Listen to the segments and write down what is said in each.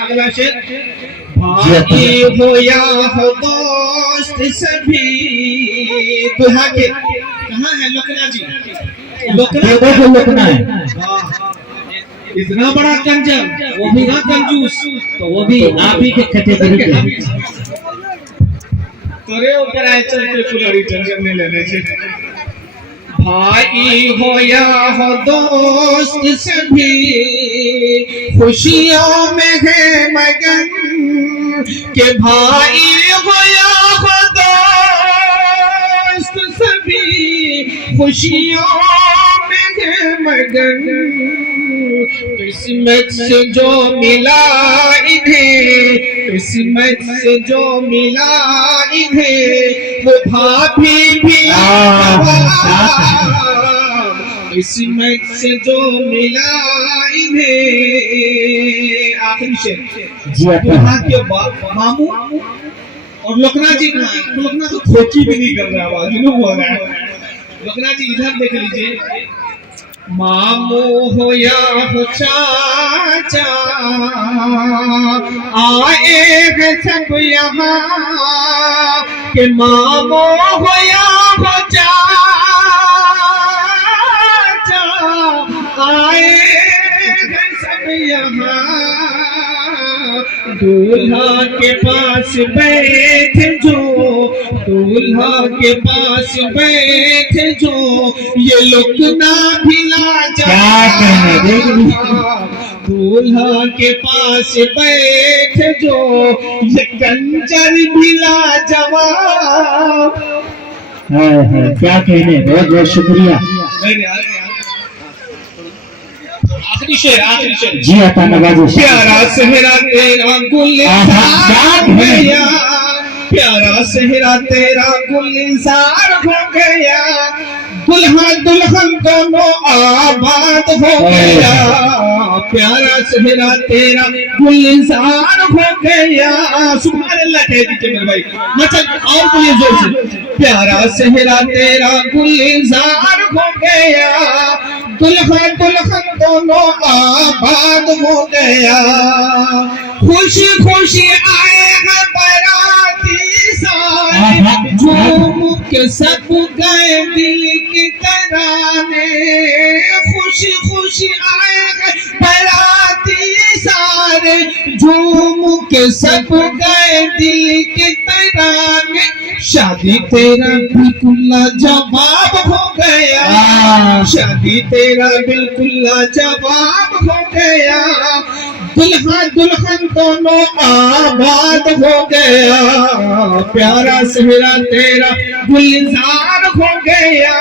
اگلا شعر بھائی ہو یا ہو دوست سبھی دوہا کے کہاں ہے لکنا جی لکنا ہے اتنا بڑا کنجر وہ بھی نہ کنجوس تو وہ بھی آپ ہی کے کیٹیگری کے تورے اوپر آئے چلتے کلاری ٹینشن نہیں لینے چاہیے بھائی ہو یا ہو دوست سبھی خوشیوں میں ہے مگن کہ بھائی ہو یا ہو دوست سبھی خوشیوں میں ہے مگن قسمت سے جو ملا انہیں قسمت سے جو ملا انہیں وہ بھابھی بھی قسمت سے جو ملا انہیں آخری شعر یہاں کے ماموں اور لکنا جی لکنا تو کھوچی بھی نہیں کر رہا ہے جنہوں ہو رہا ہے لکنا جی ادھر دیکھ لیجئے ماموں ہو یا ہو چاچا آئے ہیں سب یہاں کہ ماموں ہو یا ہو چاچا آئے ہیں سب یہاں دولہا کے پاس بیٹھ جو دولہا کے پاس بیٹھ جو یہ لکنا بھلا جا دولہا کے پاس بیٹھ جو یہ کنجر بھلا جواب کیا کہنے بہت بہت شکریہ آخری شعر جی عطا نوازی پیارا صحرا تیرا گلزار ہو گیا پیارا صحرا تیرا گلزار ہو گیا دلہا دلہن دونوں آباد ہو گیا پیارا صحرا تیرا گلزار ہو گیا سبحان اللہ کہہ دیجئے میرے بھائی نچل اور بولیے زور سے پیارا صحرا تیرا گلزار ہو گیا دلہا دلہن دونوں آباد ہو گیا خوشی خوشی آئے گا باراتی سارے جھوم کے سب گئے دل کی ترانے خوشی خوشی آئے گا باراتی سارے جھوم کے سب گئے دل کی ترانے شادی تیرا بالکل لاجواب ہو گیا شادی تیرا بالکل لاجواب ہو گیا دلہا دلہن دونوں آباد ہو گیا پیارا صحرا تیرا گلزار ہو گیا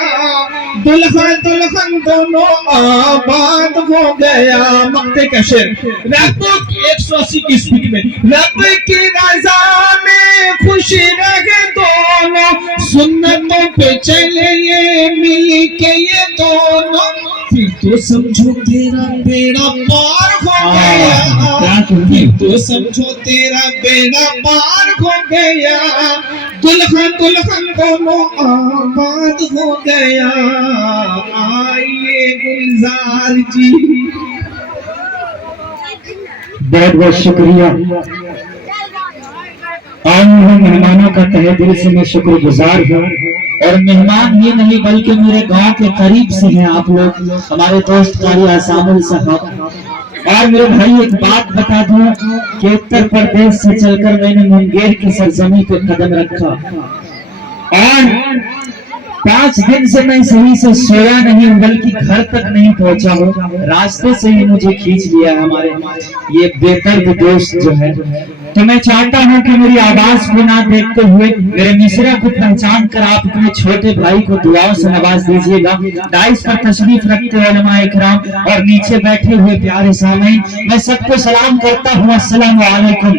دلہا دلہن دونوں آباد ہو گیا مقطع کا شعر راتوں کی 180 کی سپیڈ میں رب کی رضا میں خوشی رہے دونوں سنتوں پہ چلے یہ مل کے یہ دونوں پھر تو سمجھو تیرا بیڑا پار ہو گیا پھر تو سمجھو تیرا بیڑا پار ہو گیا دلہا دلہن دونوں آباد ہو گیا آئیے گلزار جی بہت بہت شکریہ آج مہمانوں کا تہہ دل سے میں شکر گزار ہوں اور مہمان یہ نہیں بلکہ میرے گاؤں کے قریب سے ہیں آپ لوگ ہمارے دوست قاری عصامل صاحب اور میرے بھائی ایک بات بتا دوں کہ اتر پردیش سے چل کر میں نے منگیر کی سرزمین پہ قدم رکھا اور 5 دن سے میں صحیح سے سویا نہیں ہوں بلکہ گھر تک نہیں پہنچا ہوں راستے سے ہی مجھے کھینچ لیا ہمارے یہ بے درد دوست جو ہے تو میں چاہتا ہوں کہ میری آواز کو نہ دیکھتے ہوئے میرے مصرع کو پہچان کر آپ اپنے چھوٹے بھائی کو دعاؤں سے نواز دیجئے گا دائس پر تشریف رکھتے علماء اکرام اور نیچے بیٹھے ہوئے پیارے سامعین میں سب کو سلام کرتا ہوں السلام علیکم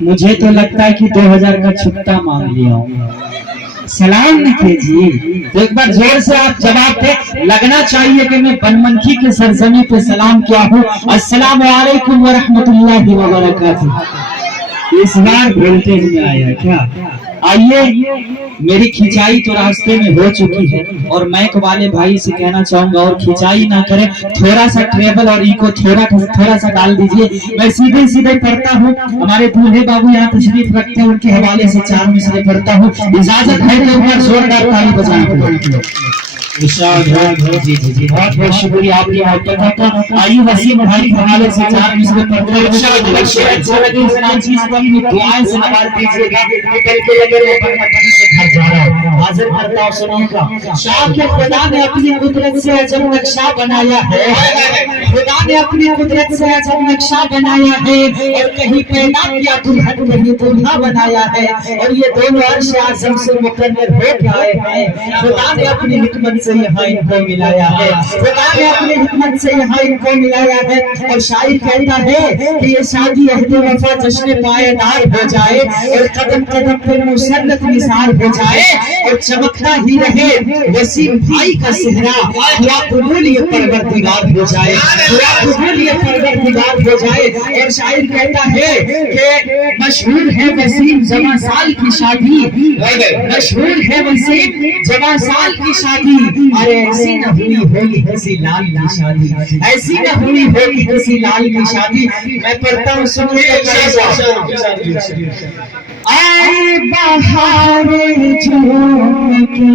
مجھے تو لگتا ہے کہ 2000 کا چھٹا مانگ لیا ہوں سلام نہ کیجیے تو ایک بار زور سے آپ جواب دیں لگنا چاہیے کہ میں بنمنکھی کے سرزمین پہ سلام کیا ہوں السلام علیکم ورحمۃ اللہ وبرکاتہ اس بار بولتے ہوئے آیا کیا आइए, मेरी खिंचाई तो रास्ते में हो चुकी है और मैक वाले भाई से कहना चाहूंगा और खिंचाई ना करें, थोड़ा सा ट्रेवल और इको थोड़ा सा डाल दीजिए। मैं सीधे सीधे पढ़ता हूँ, हमारे दूल्हे बाबू यहाँ तशरीफ रखते हैं, उनके हवाले से 4 मिसरे पढ़ता हूँ। इजाजत है तो ऊपर जोरदार ताली बजाएं। जी जी जी, बहुत बहुत शुक्रिया आपकी मोहब्बत का। आइए वसीम भाई के हवाले से 4 मिसरे पढ़ते हैं। अच्छा लगे इस चीज को अपनी दुआएं से नवाज दीजिएगा। कल के लगे से घर जा रहा है, हाजिर करता हूं, सुनिएगा। शाह के खुदा ने अपनी कुदरत से अजब नक्शा बनाया है, खुदा ने अपनी कुदरत से अजब नक्शा बनाया है और कहीं पैदा किया दुल्हन, कहीं दूल्हा बनाया है और ये दोनों अर्श आज़म से मुकर्रर हो के आए हैं। खुदा ने अपनी हिकमत से यहाँ इनको मिलाया है, खुदा ने अपनी हिकमत से यहाँ इनको मिलाया है। और शायर कहता है कि ये शादी अहद वफा जश्न पायदार हो जाए और कदम कदम पे मुसर्रत निसार हो जाए और चमकता ही रहे वसीम भाई का सेहरा। दुआ कबूल ये परवरदिगार हो जाए, दुआ कबूल ये परवरदिगार हो जाए। और शायर कहता है कि मशहूर है वसीम जवां साल की शादी, मशहूर है वसीम जवां साल की शादी। अरे ऐसी न हुई होगी किसी लाल की शादी, ऐसी न हुई होगी किसी लाल की शादी। मैं पढ़ता हूँ, सुनिए। आए बहारे झूम के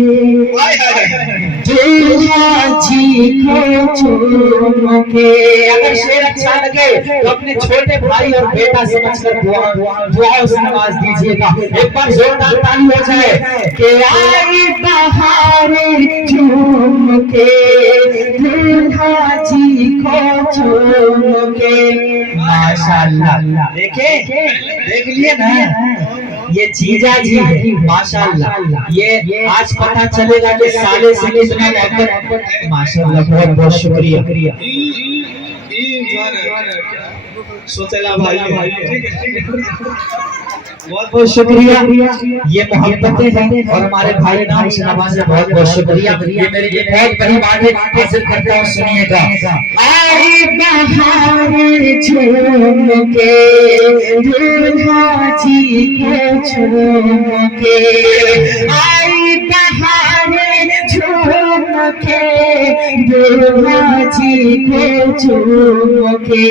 दूल्हा जी को चूम के। अगर शेर अच्छा लगे तो अपने छोटे भाई और बेटा समझकर दुआओं से नवाज दीजिएगा। एक बार जोरदार ताली हो जाए कि आई बहारे झूम के दूल्हा जी को चूम के। माशाअल्लाह, देख लिए ना, ये जीजा जी है माशाअल्लाह। ये आज पता चलेगा कि साले से कितना मोहब्बत। माशाअल्लाह, बहुत बहुत शुक्रिया। सोचेला भाई बहुत बहुत शुक्रिया। ये मोहब्बतें हैं और हमारे भाई नाम से नवाजा, बहुत बहुत शुक्रिया। ये मेरे लिए बहुत बड़ी बात है, हासिल करता हूँ, सुनिएगा। आई बहार झूम के दूल्हा जी को चूम के, आई बहार झूम के दूल्हा जी को चूम के।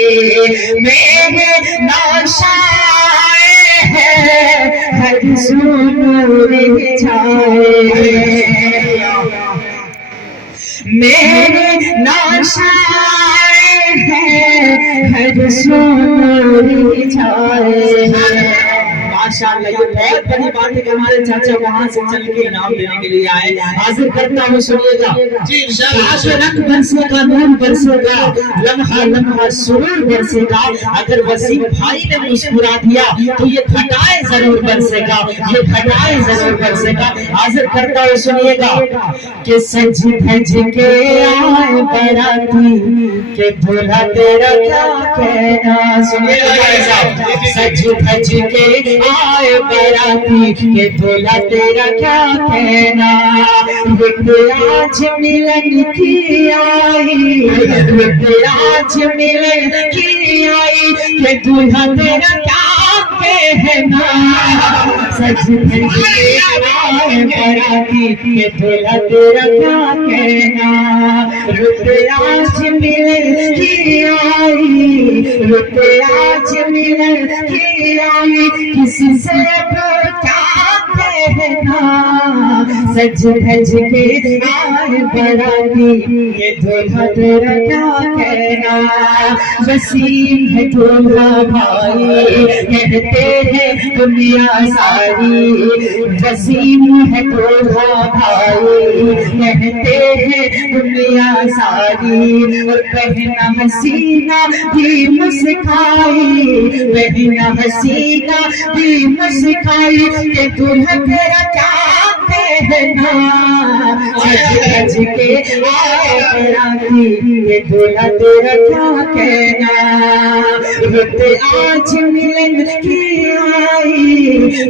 मेरे नौशाए हर सुनूर छाए, मेरे नौशाए हर सुनूर छाए। माशाअल्लाह, ये बहुत बड़ी बात है कि हमारे चाचा वहां से चल के इनाम देने के लिए आए। हाजिर करता हूँ, सुनिएगा। आज रंग बरसेगा, नूर बरसेगा, लम्हा लम्हा सुरूर बरसेगा। अगर वसीम भाई ने मुस्कुरा दिया तो ये घटाए जरूर बरसेगा, ये घटाए जरूर बरसेगा। हाजिर करता हूँ, सुनिएगा कि सज धज के आए बराती के दूल्हा तेरा क्या कहना। सुनिएगा भाई साहब, सज धज के आए बराती के दूल्हा तेरा क्या कहना। रुत आज मिलन की आई, रुत आज मिलन की आई के दूल्हा तेरा क्या कहना। सच धज के आए बराती के दूल्हा तेरा क्या कहना। रुत आज मिलन की आई, रुत आज मिलन की आई किसी से क्या कहना। सज धज के आए बराती के दूल्हा तेरा क्या कहना। वसीम है दूल्हा भाई कहते हैं दुनिया सारी, वसीम है दूल्हा भाई कहते हैं दुनिया सारी। और बहना हसीना भी मुस्काई, बहना हसीना भी मुस्काई के दूल्हा तेरा क्या कहना। सज धज के आए बराती के दूल्हा तेरा क्या कहना। रुत आज मिलन की आई,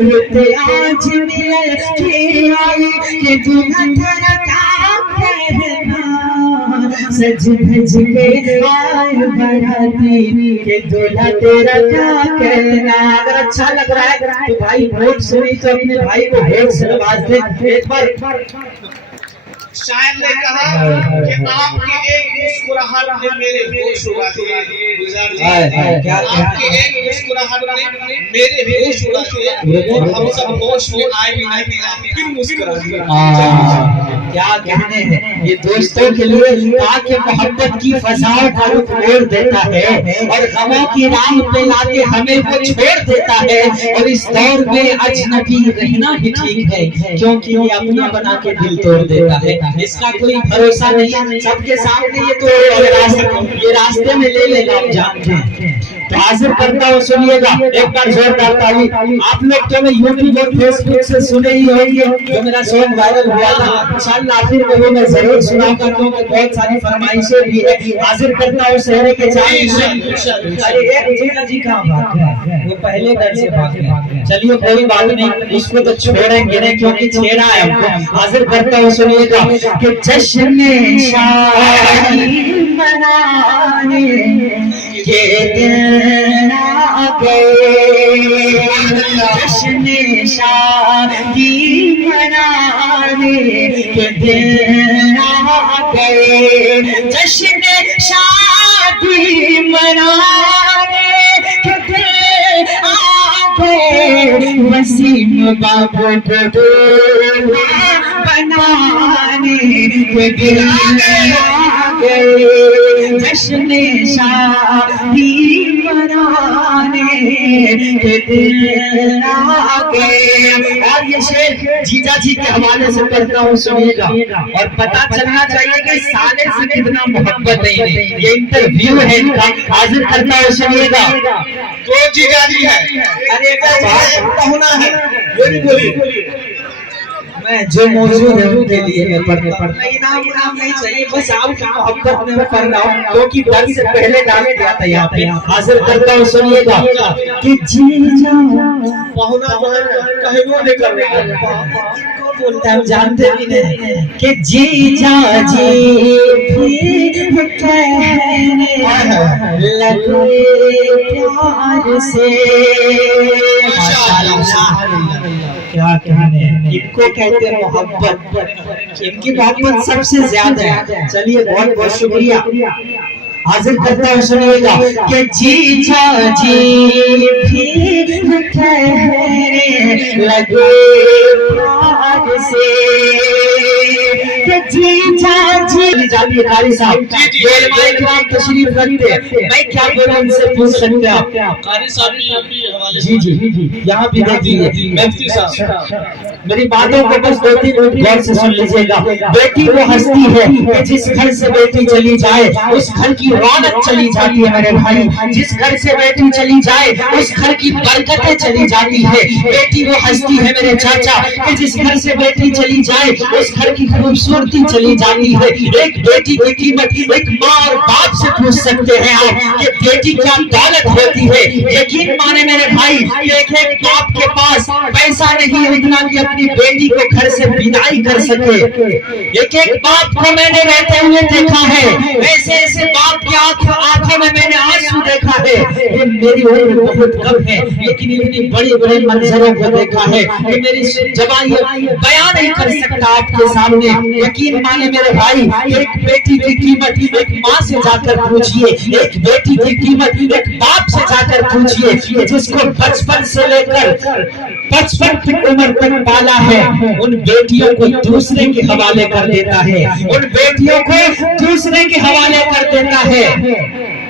रुत आज मिलन की आई के दूल्हा तेरा क्या कहना। सज धज के आए बाराती के दूल्हा तेरा क्या कहना। अगर अच्छा लग रहा है तो भाई वोट सुनी तो अपने भाई को वोट से नवाज दे। एक बार शायर ने कहा कि आपकी एक मुस्कुराहट ने मेरे होश उड़ा दिए। गुलजार जी, क्या आपकी एक मुस्कुराहट ने मेरे होश उड़ा दिए और हम सब होश में आए भी नहीं, आप फिर मुस्कुरा दिए। क्या कहने हैं ये दोस्तों के लिए, ताकि मोहब्बत की फजाओं का रुख मोड़ देता है और गमों की राह पे लाके हमें वो छोड़ देता है। और इस दौर में अजनबी रहना ही ठीक है, क्योंकि ये अपना बना के दिल तोड़ देता है। इसका कोई भरोसा नहीं, सबके सामने ये तो ये रास्ते में ले लेगा, आप जानते हैं। तो हाजिर करता हूँ, सुनिएगा एक बार जोरदार ताली। आप लोग तो मैं यूट्यूब और फेसबुक से सुने ही होंगे, जो मेरा सॉन्ग वायरल हुआ था। इंशाअल्लाह आखिर में वो मैं जरूर सुनाऊंगा, क्योंकि बहुत सारी फरमाइशें भी है। हाजिर करता हूँ शहर के चांद। अरे एक जीजा जी कहाँ भाग गए, वो पहले घर से भाग गए। चलिए कोई बात नहीं, उसको तो छोड़ेंगे नहीं, क्योंकि छेड़ा है हमको। हाजिर करता हूँ, सुनिएगा कि जश्न शादी मनाने के दिन आ गए, जश्न शादी मनाने के दिन आ गए, जश्न शादी मनाने के दिन आ गए, वसीम बाबू को दूल्हा बनाने के दिन आ गए, जश्न शादी मनाने के दिन आ गए। और ये शेर जीजा जी के हवाले से करता हूँ, सुनिएगा। और पता चलना चाहिए कि साले से कितना मोहब्बत है इन्हें। ये इंटरव्यू है इनका, हाजिर करता हूँ, सुनिएगा। तो जीजा जी है, अरे पहुना है, वो भी बोलिए। मैं जो मौजूद है उनके लिए मैं पढ़ता इनाम नहीं चाहिए, बस आपकी मोहब्बत में मैं पढ़ रहा हूँ, क्योंकि घर से पहले डाल दिया था यहाँ पे। हाजिर करता हूँ, सुनिएगा कि जीजा पहुना जो है कहनो नहीं कर रहा इनको बोलते हम जानते भी नहीं कि जीजा जी भी कहने लगे प्यार से। माशाअल्लाह, क्या कहने, इनको कहते हैं मोहब्बत। इनकी मोहब्बत सबसे ज्यादा है। चलिए बहुत बहुत शुक्रिया। हाजिर करता हूँ, सुनिएगा कि जीजा जी भी कहने लगे प्यार से, कि जीजा जी जाती कारी साहब तशरीफ रखते हैं। मैं क्या बोलूं, उनसे पूछ सकते हैं आप? कारी साहब भी हवाले जी जी यहाँ भी देख लीजिए। मुफ्ती साहब, मेरी बातों को बस 2-3 मिनट गौर से सुन लीजिएगा। बेटी वो हस्ती है कि जिस घर से बेटी चली जाए उस घर की रौनक चली जाती है मेरे भाई। जिस घर से बेटी चली जाए उस घर की बरकतें चली जाती है। बेटी वो हस्ती है मेरे चाचा कि जिस घर से बेटी चली जाए उस घर की खूबसूरती चली जाती है। एक बेटी की कीमत एक माँ और बाप से पूछ सकते हैं आप कि बेटी क्या दौलत होती है। यकीन माने मेरे भाई, एक एक बाप के पास पैसा नहीं है इतना कि अपनी बेटी को घर से विदाई कर सके। एक एक बाप को मैंने रहते हुए देखा है, ऐसे ऐसे बाप की आंखों में मैंने आंसू देखा है। ये मेरी उम्र बहुत कम है, लेकिन इतनी बड़ी बड़ी मंजरों को देखा है कि मेरी ज़बान बयान नहीं कर सकता आपके सामने। यकीन माने मेरे भाई, एक बेटी की कीमत एक माँ से जाकर पूछिए, एक बेटी की कीमत एक बाप से जाकर पूछिए, जिसको बचपन से लेकर 55 की उम्र तक पाला है, उन बेटियों को दूसरे के हवाले कर देता है, उन बेटियों को दूसरे के हवाले कर देता है।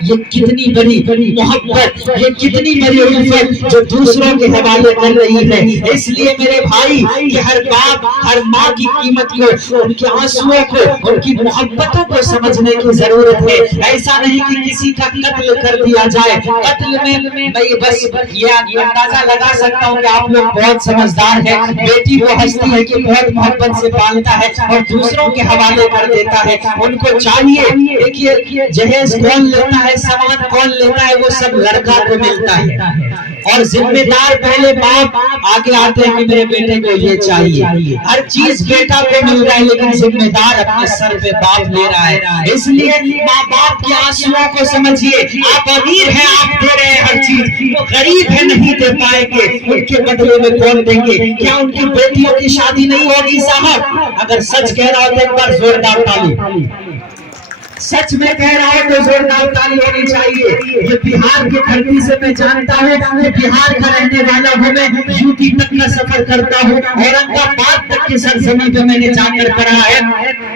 ये कितनी बड़ी मोहब्बत, ये कितनी बड़ी उल्फत जो दूसरों के हवाले कर रही है। इसलिए मेरे भाई, कि हर बाप हर माँ की कीमत को, उनके आंसुओं को, उनकी मोहब्बतों को समझने की जरूरत है। ऐसा नहीं कि किसी का कत्ल कर दिया जाए। कत्ल में मैं बस ये अंदाजा लगा सकता हूँ कि आप लोग बहुत समझदार हैं। बेटी वो हस्ती है कि बहुत मोहब्बत से पालता है और दूसरों के हवाले कर देता है। उनको चाहिए, देखिए जहेज कौन लेता है ہے سامان کون لیتا ہے؟ وہ سب لڑکا کو ملتا ہے، اور ذمہ دار پہلے باپ آگے آتے ہیں کہ میرے بیٹے کو یہ چاہیے، ہر چیز بیٹا کو مل رہا ہے لیکن ذمہ دار اپنے سر پہ باپ لے رہا ہے۔ اس لیے ماں باپ کے آنسوؤں کو سمجھیے، آپ امیر ہیں، آپ دے رہے ہیں ہر چیز، وہ غریب ہے نہیں دے پائیں گے، ان کے بدلے میں کون دیں گے؟ کیا ان کی بیٹیوں کی شادی نہیں ہوگی صاحب؟ اگر سچ کہہ رہا ہو تو ایک بار زوردار تالی، سچ میں کہہ رہا ہوں تو زوردار تالی ہونی چاہیے۔ یہ بہار کی دھرتی سے میں جانتا ہوں کہ بہار کا رہنے والا ہوں، میں یو پی تک کا سفر کرتا ہوں، اورنگ آباد تک کی سرزمین پہ میں نے جا کر پڑھا ہے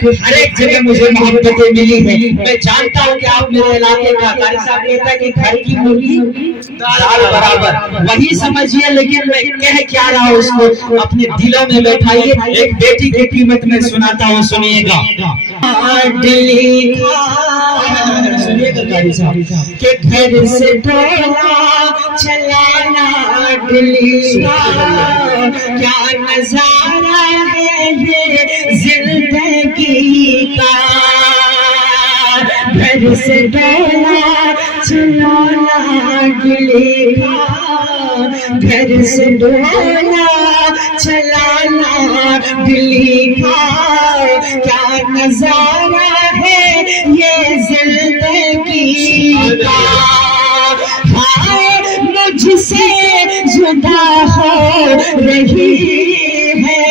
کہ ہر ایک جگہ مجھے محبتیں ملی ہیں۔ میں جانتا ہوں کہ آپ میرے علاقے کا، قاری صاحب کہتا ہے کہ گھر کی مرغی دال برابر، وہی سمجھیے، لیکن میں کہہ کیا رہا ہوں اس کو اپنے دلوں میں بیٹھائیے۔ ایک بیٹی کی قیمت میں سناتا ہوں، سنیے گا۔ سنیے گا قاری صاحب کہ گھر سے ڈولا چلانا ڈلی کا کیا نظارہ ہے یہ زندگی کا، گھر سے ڈولا چلانا ڈلی کا، گھر سے ڈولا چلانا ڈلی کا کیا نظارہ ہے یہ زندگی کا، ہائے مجھ سے جدا ہو رہی ہے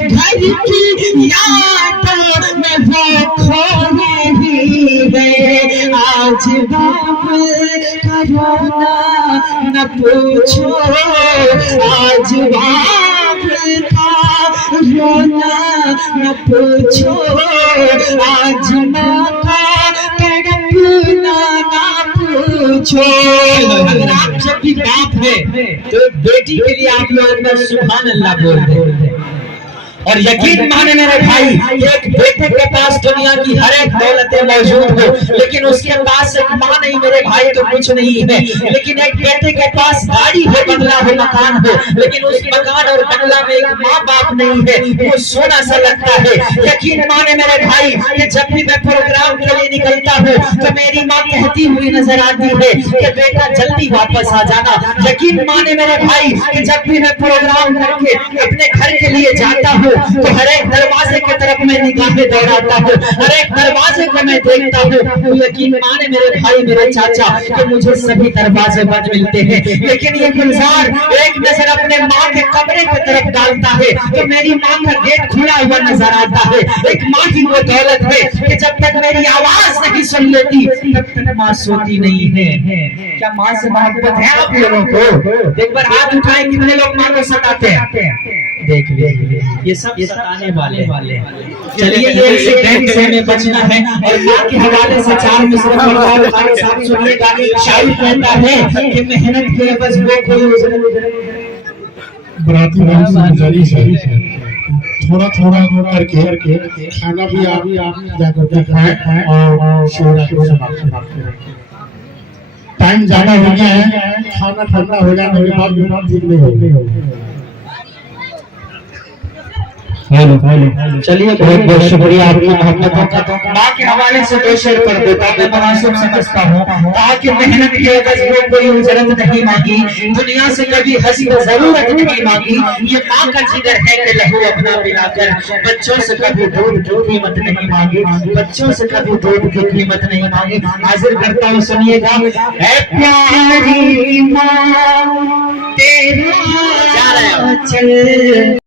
گھر کی یادوں میں وہ کھو رہی ہے، آج بابل کا رونا نہ پوچھو، آج بابل کا رونا نہ پوچھو، آج ماں کا تڑپنا نہ پوچھو۔ اگر آپ جب بھی باپ ہیں تو بیٹی کے لیے آپ لوگ ایک بار سبحان اللہ بول دیں، اور یقین مانے میرے بھائی کہ ایک بیٹے کے پاس دنیا کی ہر ایک دولتیں موجود ہو لیکن اس کے پاس ایک ماں نہیں میرے بھائی تو کچھ نہیں ہے، لیکن ایک بیٹے کے پاس گاڑی ہو، بنگلہ ہو، مکان ہو، لیکن اس مکان اور بنگلہ میں ایک ماں باپ نہیں ہے، وہ سونا سا لگتا ہے۔ یقین مانے میرے بھائی کہ جب بھی میں پروگرام کے لیے نکلتا ہوں تو میری ماں کہتی ہوئی نظر آتی ہے کہ بیٹا جلدی واپس آ جانا۔ یقین مانے میرے بھائی کہ جب بھی میں پروگرام کر کے اپنے گھر کے لیے جاتا ہوں تو ہر ایک دروازے کی طرف میں نگاہیں دوڑاتا ہوں، ہر ایک دروازے کو میں دیکھتا ہوں، تو یقین مانے میرے بھائی میرے چاچا کہ مجھے سبھی دروازے بند ملتے ہیں، لیکن یہ گلزار ایک نظر اپنے ماں کے کمرے کی طرف ڈالتا ہے تو میری ماں کا گیٹ کھلا ہوا نظر آتا ہے۔ ایک ماں کی وہ دولت ہے کہ جب تک میری آواز نہیں سن لیتی تب تک ماں سوتی نہیں ہے۔ کیا ماں سے محبت ہے آپ لوگوں کو؟ ایک بار ہاتھ اٹھائیں، کتنے لوگ ماں کو ستاتے ہیں؟ دیکھ لیجیے، یہ سب ستانے والے۔ چلیے یہ ایکسیڈنٹ سے ہمیں بچنا ہے، اور ماں کے حوالے سے چار مصرے پڑھا قاری صاحب سنیے گا۔ شاعر کہتا ہے کہ محنت کے عوض وہ کوئی براتی بھائی سے گزارش ہے تھوڑا تھوڑا کر کے کھانا بھی آپ جا کر کے کھائیں اور شورا کے سماپت ٹائم زیادہ ہو گیا ہے، کھانا ٹھنڈا ہو جانے کے بعد بیمار ٹھیک نہیں ہوگی۔ چلیے بہت بہت شکریہ آپ کی محبتوں کا۔ ماں کے حوالے سے دو شعر پڑھ دیتا ہوں، میں مناسب سمجھتا ہوں۔ تاکہ محنت کی عوض وہ کوئی اجرت نہیں مانگی، دنیا سے کبھی حسب ضرورت نہیں مانگی، یہ ماں کا جگر ہے کہ لہو اپنا پلا کر بچوں سے کبھی دودھ کی قیمت نہیں مانگی، بچوں سے کبھی دودھ کی قیمت نہیں مانگی۔ حاضر کرتا ہوں، سنیے گا۔ اے پیاری ماں تیرا چل